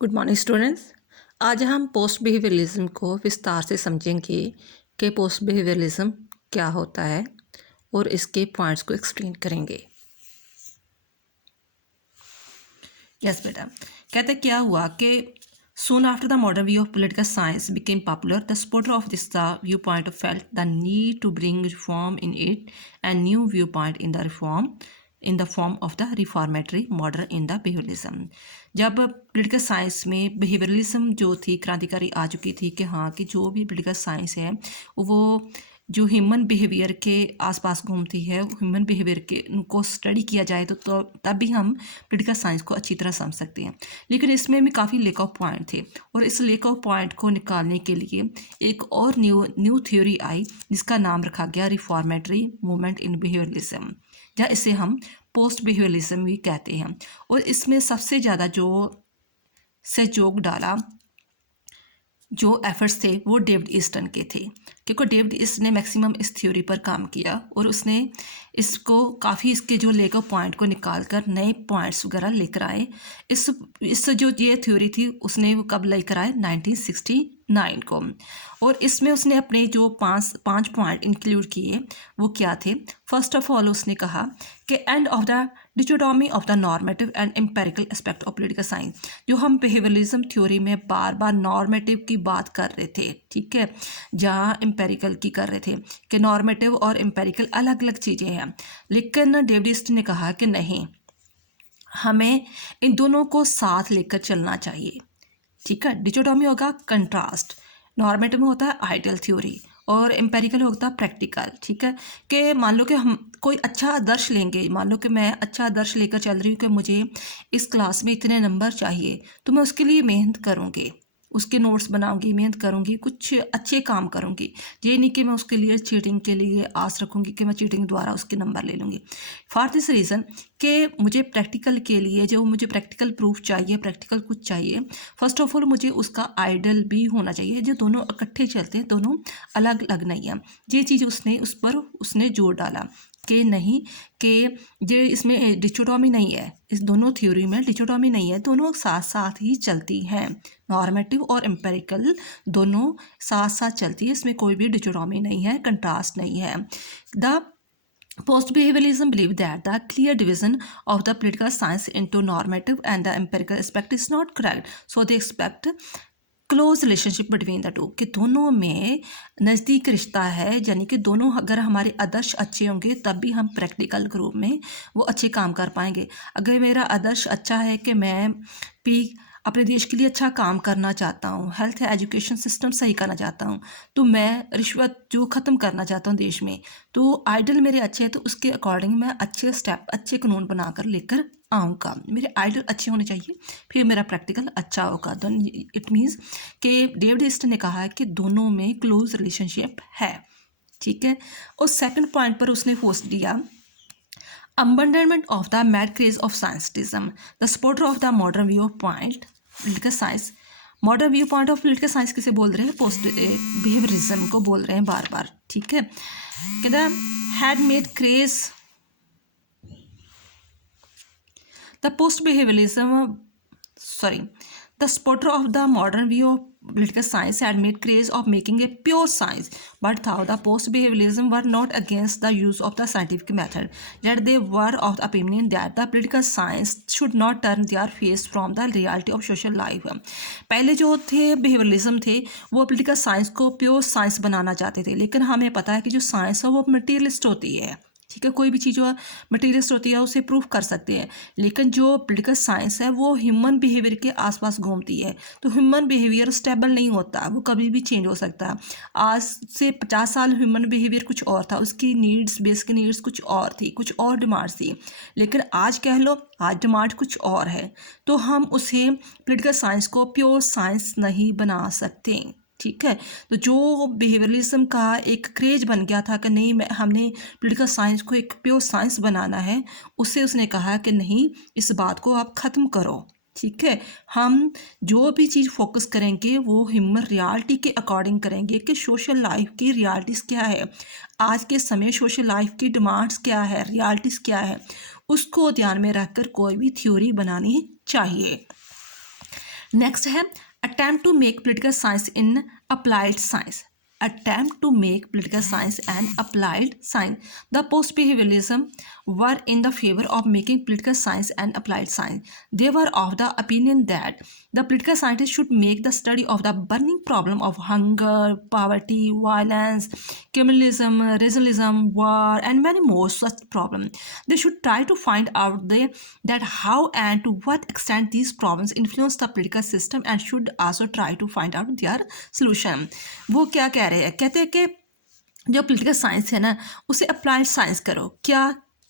Good morning students. आज हम post behaviourism को विस्तार से समझेंगे कि पोस्ट बिहेवियरलिज्म क्या होता है और इसके पॉइंट्स को एक्सप्लेन करेंगे। यस बेटा, कहते क्या हुआ कि soon after the modern view of political science became popular, the supporter of this viewpoint felt the need to bring reform in it and new viewpoint in the reform in the form of the reformatory modern in the behavioralism। जब political science में behaviourism जो थी क्रांतिकारी आ चुकी थी कि हाँ कि जो भी पॉलिटिकल साइंस है वो जो ह्यूमन बिहेवियर के आसपास घूमती है, ह्यूमन बिहेवियर के उनको स्टडी किया जाए तो तब भी हम पॉलिटिकल साइंस को अच्छी तरह समझ सकते हैं। लेकिन इसमें भी काफ़ी लेक ऑफ पॉइंट थे और इस लेक ऑफ पॉइंट को निकालने के लिए एक और न्यू थ्योरी आई जिसका नाम रखा गया रिफॉर्मेटरी मूवमेंट इन बिहेवियरलिज्म, या इसे हम पोस्ट बिहेवियरलिज्म भी कहते हैं। और इसमें सबसे ज़्यादा जो सहयोग डाला, जो एफर्ट्स थे वो डेविड ईस्टन के थे, क्योंकि डेविड ईस्टन ने मैक्सिमम इस थ्योरी पर काम किया और उसने इसको काफ़ी इसके जो लेकर पॉइंट को निकाल कर नए पॉइंट्स वगैरह लेकर आए। इस जो ये थ्योरी थी उसने वो कब लेकर आए 1969 को, और इसमें उसने अपने जो पांच पॉइंट इंक्लूड किए वो क्या थे। फर्स्ट ऑफ ऑल उसने कहा कि end of the dichotomy of the normative and empirical aspect of political science. जो हम बिहेवियरलिज्म थ्योरी में बार बार नॉर्मेटिव की बात कर रहे थे, ठीक है, जहाँ एम्पेरिकल की कर रहे थे कि नॉर्मेटिव और एम्पेरिकल अलग अलग चीज़ें हैं, लेकिन डेविड ईस्टन ने कहा कि नहीं, हमें इन दोनों को साथ लेकर चलना चाहिए। ठीक है, डिचोटॉमी होगा कंट्रास्ट, नॉर्मेटिव में होता है आइडियल थ्योरी और एम्पेरिकल होता है प्रैक्टिकल। ठीक है, कि मान लो कि हम कोई अच्छा आदर्श लेंगे, मान लो कि मैं अच्छा आदर्श लेकर चल रही हूँ कि मुझे इस क्लास में इतने नंबर चाहिए, तो मैं उसके लिए मेहनत करूँगी, उसके नोट्स बनाऊंगी, मेहनत करूंगी, कुछ अच्छे काम करूंगी। ये नहीं कि मैं उसके लिए चीटिंग के लिए आस रखूंगी कि मैं चीटिंग द्वारा उसके नंबर ले लूँगी। फॉर दिस रीज़न कि मुझे प्रैक्टिकल के लिए जो मुझे प्रैक्टिकल प्रूफ चाहिए, प्रैक्टिकल कुछ चाहिए, फर्स्ट ऑफ ऑल मुझे उसका आइडल भी होना चाहिए, जो दोनों इकट्ठे चलते हैं, दोनों अलग अलग नहीं है। ये चीज़ उसने जोर डाला कि नहीं, कि ये इसमें डिचोटॉमी नहीं है, इस दोनों थ्योरी में डिचोटॉमी नहीं है, दोनों साथ साथ ही चलती हैं। नॉर्मेटिव और एम्पेरिकल दोनों साथ साथ चलती है, इसमें कोई भी डिचोटॉमी नहीं है, कंट्रास्ट नहीं है। The Post behavioralism believe that the clear division of the political science into normative and the empirical aspect is not correct, so they expect close relationship between the two, कि दोनों में नज़दीक रिश्ता है, यानी कि दोनों अगर हमारे आदर्श अच्छे होंगे तब भी हम प्रैक्टिकल ग्रुप में वो अच्छे काम कर पाएंगे। अगर मेरा आदर्श अच्छा है कि मैं भी अपने देश के लिए अच्छा काम करना चाहता हूँ, हेल्थ एजुकेशन सिस्टम सही करना चाहता हूँ, तो मैं रिश्वत जो ख़त्म करना चाहता हूँ देश में, तो आइडल मेरे अच्छे हैं, तो उसके अकॉर्डिंग मैं अच्छे स्टेप, अच्छे कानून बनाकर लेकर आऊँगा। मेरे आइडल अच्छे होने चाहिए, फिर मेरा प्रैक्टिकल अच्छा होगा। तो इट मीन्स कि डेविड ईस्टन ने कहा है कि दोनों में क्लोज रिलेशनशिप है। ठीक है, और सेकंड पॉइंट पर उसने फोर्स दिया abandonment of the mad craze of scientism, the supporter of the modern view of point political science। Modern view point of political science किसे बोल रहे हैं? पोस्ट बिहेवियरिज्म को बोल रहे हैं बार बार। ठीक है, कहता had made craze the post behaviourism, sorry, the supporter of the modern view of political science had made craze of making a pure science, but thou the post-behavioralism were not against the use of the scientific method, yet they were of the opinion that the political science should not turn their face from the reality of social life। पहले जो थे behaviourism थे वो political science को pure science बनाना चाहते थे, लेकिन हमें पता है कि जो साइंस है वो मटीरियलिस्ट होती है। ठीक है, कोई भी चीज़ जो मटीरियलिस्ट होती है उसे प्रूफ कर सकते हैं, लेकिन जो पॉलिटिकल साइंस है वो ह्यूमन बिहेवियर के आसपास घूमती है, तो ह्यूमन बिहेवियर स्टेबल नहीं होता, वो कभी भी चेंज हो सकता है। आज से 50 साल ह्यूमन बिहेवियर कुछ और था, उसकी नीड्स, बेसिक नीड्स कुछ और थी, कुछ और डिमांड्स थी, लेकिन आज कह लो आज डिमांड कुछ और है, तो हम उसे पॉलिटिकल साइंस को प्योर साइंस नहीं बना सकते। ठीक है, तो जो बिहेवियरलिज्म का एक क्रेज बन गया था कि नहीं, हमने पॉलिटिकल साइंस को एक प्योर साइंस बनाना है, उससे उसने कहा कि नहीं, इस बात को आप ख़त्म करो। ठीक है, हम जो भी चीज़ फोकस करेंगे वो ह्यूमन रियलिटी के अकॉर्डिंग करेंगे कि सोशल लाइफ की रियलिटीज़ क्या है, आज के समय सोशल लाइफ की डिमांड्स क्या है, रियलिटीज़ क्या है, उसको ध्यान में रखकर कोई भी थ्योरी बनानी चाहिए। नेक्स्ट है attempt to make political science in applied science. Attempt to make political science and applied science. The post-behavioralism were in the favor of making political science and applied science. They were of the opinion that the political scientists should make the study of the burning problem of hunger, poverty, violence, communalism, racialism, war, and many more such problems. They should try to find out that how and to what extent these problems influence the political system and should also try to find out their solution. वो क्या कह रहे हैं, कहते हैं कि जो political science है ना उसे अप्लाइड साइंस करो. क्या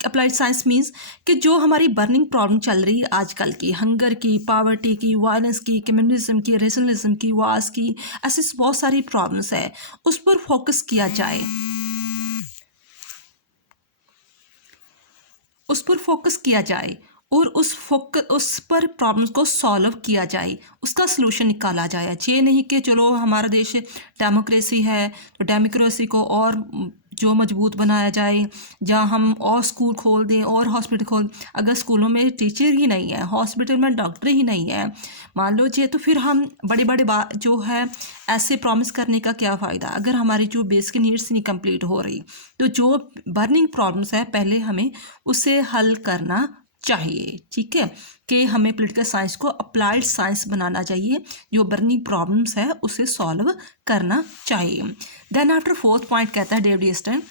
अप्लाइड साइंस मीन्स कि जो हमारी बर्निंग प्रॉब्लम चल रही है आजकल की, हंगर की, पावर्टी की, वायलेंस की, कम्युनिज्म की, रेशनलिज्म की, वार्स की, ऐसी बहुत सारी प्रॉब्लम्स है, उस पर फोकस किया जाए, उस पर फोकस किया जाए और उस पर प्रॉब्लम्स को सॉल्व किया जाए, उसका सलूशन निकाला जाए. ये नहीं कि चलो हमारा देश डेमोक्रेसी है तो डेमोक्रेसी को और जो मजबूत बनाया जाए, जहाँ हम और स्कूल खोल दें और हॉस्पिटल खोल. अगर स्कूलों में टीचर ही नहीं है, हॉस्पिटल में डॉक्टर ही नहीं है, मान लो जी, तो फिर हम बड़े बड़े बात जो है ऐसे प्रॉमिस करने का क्या फ़ायदा अगर हमारी जो बेसिक नीड्स नहीं कंप्लीट हो रही. तो जो बर्निंग प्रॉब्लम्स है पहले हमें उसे हल करना चाहिए. ठीक है, कि हमें पॉलिटिकल साइंस को अप्लाइड साइंस बनाना चाहिए, जो बर्निंग प्रॉब्लम्स है उसे सॉल्व करना चाहिए. देन आफ्टर फोर्थ पॉइंट कहता है डेविड ईस्टन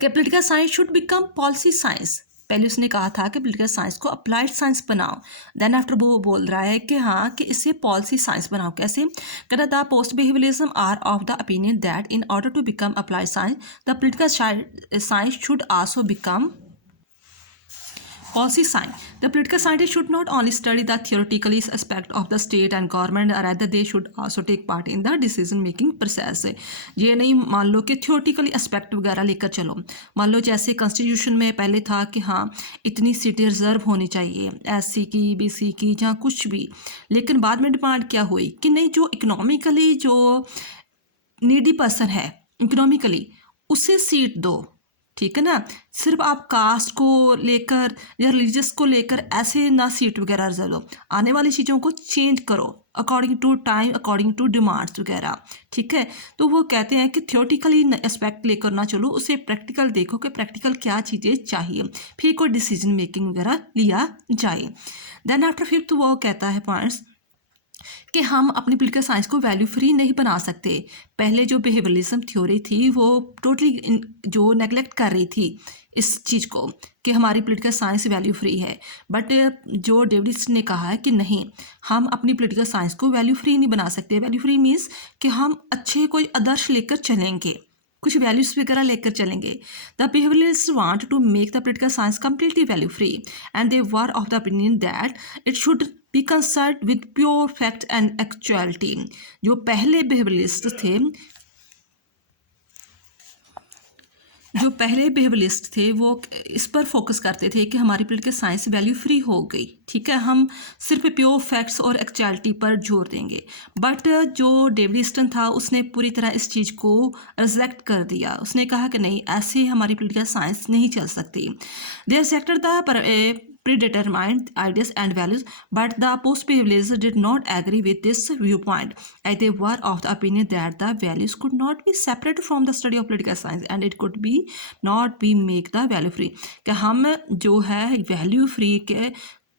कि political science should become policy science. पहले उसने कहा था कि पॉलिटिकल साइंस को अप्लाइड साइंस बनाओ. देन आफ्टर वो बोल रहा है कि हाँ कि इसे पॉलिसी साइंस बनाओ. कैसे? कहता the post behaviourism are of the opinion that in order to become applied science the political science should also become policy science. The political scientists should not only study the theoretical aspect of the state and government, rather they should also take part in the decision making process. ये नहीं मान लो कि theoretical aspect वगैरह लेकर चलो. मान लो जैसे constitution में पहले था कि हाँ इतनी सीटें रिजर्व होनी चाहिए, SC की, BC की, जहाँ कुछ भी, लेकिन बाद में डिमांड क्या हुई कि नहीं, जो इकोनॉमिकली जो नीडी पर्सन है इकोनॉमिकली उसे सीट दो. ठीक है ना, सिर्फ आप कास्ट को लेकर या रिलीजियस को लेकर ऐसे ना सीट वगैरह रिजर्व दो. आने वाली चीज़ों को चेंज करो according to time, according to demands वगैरह. ठीक है, तो वो कहते हैं कि थियोरटिकली एस्पेक्ट लेकर ना चलो, उसे प्रैक्टिकल देखो कि प्रैक्टिकल क्या चीज़ें चाहिए, फिर कोई डिसीजन मेकिंग वगैरह लिया जाए. देन आफ्टर फिफ्थ वो कहता है पॉइंट्स कि हम अपनी पॉलिटिकल साइंस को वैल्यू फ्री नहीं बना सकते. पहले जो बिहेवियरलिज्म थ्योरी थी वो टोटली जो नेगलेक्ट कर रही थी इस चीज़ को कि हमारी पॉलिटिकल साइंस वैल्यू फ्री है. बट जो डेविड ईस्टन ने कहा है कि नहीं, हम अपनी पॉलिटिकल साइंस को वैल्यू फ्री नहीं बना सकते. वैल्यू फ्री मीन्स कि हम अच्छे कोई आदर्श लेकर चलेंगे, कुछ वैल्यूज वगैरह लेकर चलेंगे. The behaviouralist want to make the political science completely value free and they were of the opinion that it should be concern with pure fact and actuality. जो पहले बिहेवियरलिस्ट थे वो इस पर फोकस करते थे कि हमारी पॉलिटिकल साइंस वैल्यू फ्री हो गई. ठीक है, हम सिर्फ प्योर फैक्ट्स और एक्चुअलिटी पर जोर देंगे. बट जो डेविड ईस्टन था उसने पूरी तरह इस चीज़ को रिजेक्ट कर दिया. उसने कहा कि नहीं, ऐसे हमारी पॉलिटिकल साइंस नहीं चल सकती. They rejected the predetermined ideas and values, but the post-behavioralists did not agree with this viewpoint, as they were of the opinion that the values could not be separated from the study of political science and it could be not be make the value free. कि हम जो है value free के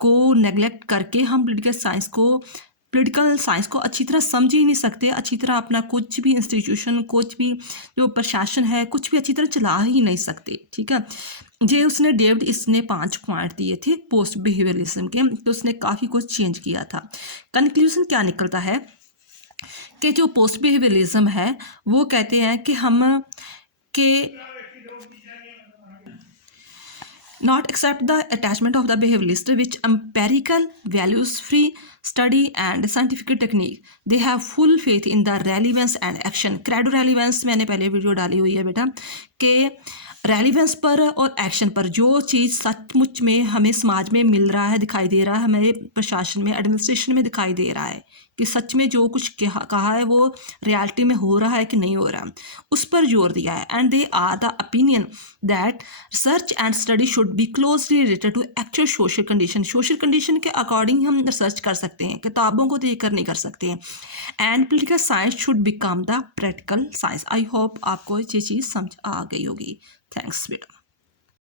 को neglect करके हम political science को अच्छी तरह समझ ही नहीं सकते, अच्छी तरह अपना कुछ भी इंस्टीट्यूशन, कुछ भी जो प्रशासन है, कुछ भी अच्छी तरह चला ही नहीं सकते. ठीक है, ये उसने डेविड इसने 5 पॉइंट दिए थे पोस्ट बिहेवियरलिज्म के, तो उसने काफ़ी कुछ चेंज किया था. कंक्लूजन क्या निकलता है कि जो पोस्ट बिहेवियरलिज्म है वो कहते हैं कि हम के not accept the attachment of the behavioralist which empirical values free study and scientific technique. They have full faith in the relevance and action. Credo relevance मैंने पहले वीडियो डाली हुई है बेटा, कि रेलिवेंस पर और एक्शन पर, जो चीज़ सचमुच में हमें समाज में मिल रहा है, दिखाई दे रहा है, हमें प्रशासन में, एडमिनिस्ट्रेशन में दिखाई दे रहा है कि सच में जो कुछ कहा है वो रियलिटी में हो रहा है कि नहीं हो रहा है, उस पर जोर दिया है। And they are the opinion that research and study should be closely related to actual social condition. Social condition के अकॉर्डिंग हम रिसर्च कर सकते हैं, किताबों को देखकर नहीं कर सकते हैं। And political science should become the practical science. I hope आपको ये चीज़ समझ आ गई होगी। थैंक्स बेटा।